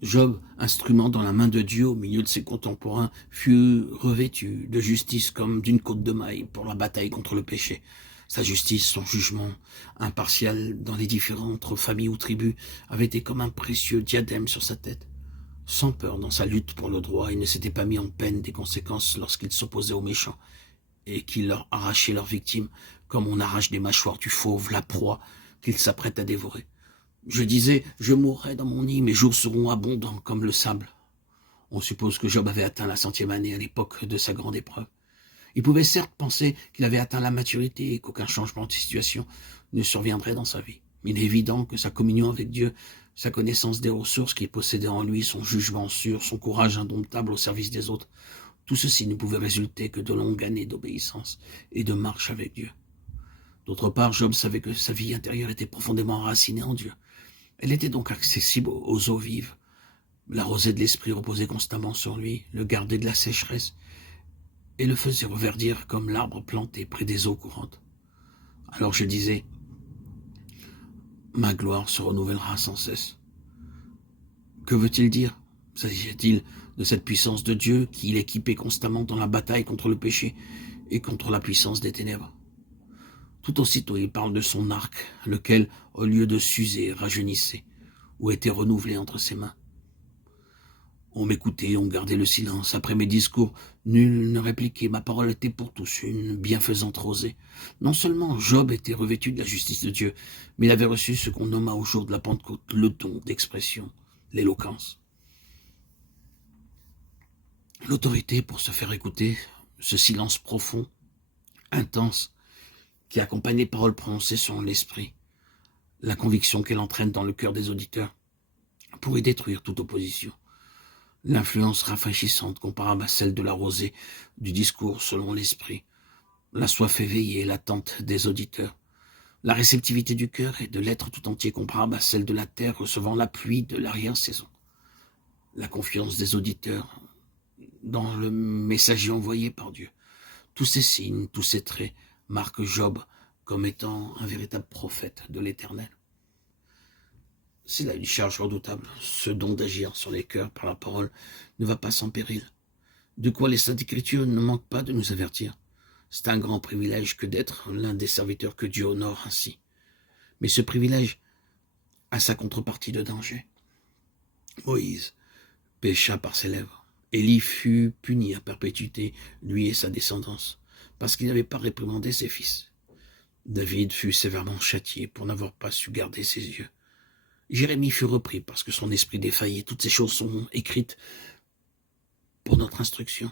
Job, instrument dans la main de Dieu au milieu de ses contemporains, fut revêtu de justice comme d'une côte de mailles pour la bataille contre le péché. Sa justice, son jugement impartial dans les différentes familles ou tribus avait été comme un précieux diadème sur sa tête. Sans peur dans sa lutte pour le droit, il ne s'était pas mis en peine des conséquences lorsqu'il s'opposait aux méchants et qu'il leur arrachait leurs victimes comme on arrache des mâchoires du fauve la proie qu'il s'apprête à dévorer. Je disais, je mourrai dans mon nid, mes jours seront abondants comme le sable. On suppose que Job avait atteint la 100e année à l'époque de sa grande épreuve. Il pouvait certes penser qu'il avait atteint la maturité et qu'aucun changement de situation ne surviendrait dans sa vie. Mais il est évident que sa communion avec Dieu, sa connaissance des ressources qu'il possédait en lui, son jugement sûr, son courage indomptable au service des autres, tout ceci ne pouvait résulter que de longues années d'obéissance et de marche avec Dieu. D'autre part, Job savait que sa vie intérieure était profondément enracinée en Dieu. Elle était donc accessible aux eaux vives. La rosée de l'esprit reposait constamment sur lui, le gardait de la sécheresse et le faisait reverdir comme l'arbre planté près des eaux courantes. Alors je disais, ma gloire se renouvellera sans cesse. Que veut-il dire? S'agit-il de cette puissance de Dieu qui l'équipait constamment dans la bataille contre le péché et contre la puissance des ténèbres? Tout aussitôt il parle de son arc, lequel, au lieu de s'user, rajeunissait, ou était renouvelé entre ses mains. On m'écoutait, on gardait le silence. Après mes discours, nul ne répliquait. Ma parole était pour tous une bienfaisante rosée. Non seulement Job était revêtu de la justice de Dieu, mais il avait reçu ce qu'on nomma au jour de la Pentecôte le don d'expression, l'éloquence. L'autorité pour se faire écouter, ce silence profond, intense, qui accompagne les paroles prononcées selon l'esprit, la conviction qu'elle entraîne dans le cœur des auditeurs, pour y détruire toute opposition. L'influence rafraîchissante comparable à celle de la rosée du discours selon l'esprit, la soif éveillée et l'attente des auditeurs, la réceptivité du cœur et de l'être tout entier comparable à celle de la terre recevant la pluie de l'arrière-saison, la confiance des auditeurs dans le messager envoyé par Dieu. Tous ces signes, tous ces traits marquent Job comme étant un véritable prophète de l'Éternel. C'est là une charge redoutable. Ce don d'agir sur les cœurs par la parole ne va pas sans péril. De quoi les Saintes Écritures ne manquent pas de nous avertir. C'est un grand privilège que d'être l'un des serviteurs que Dieu honore ainsi. Mais ce privilège a sa contrepartie de danger. Moïse pécha par ses lèvres. Élie fut puni à perpétuité, lui et sa descendance, parce qu'il n'avait pas réprimandé ses fils. David fut sévèrement châtié pour n'avoir pas su garder ses yeux. Jérémie fut repris parce que son esprit défaillait. Toutes ces choses sont écrites pour notre instruction.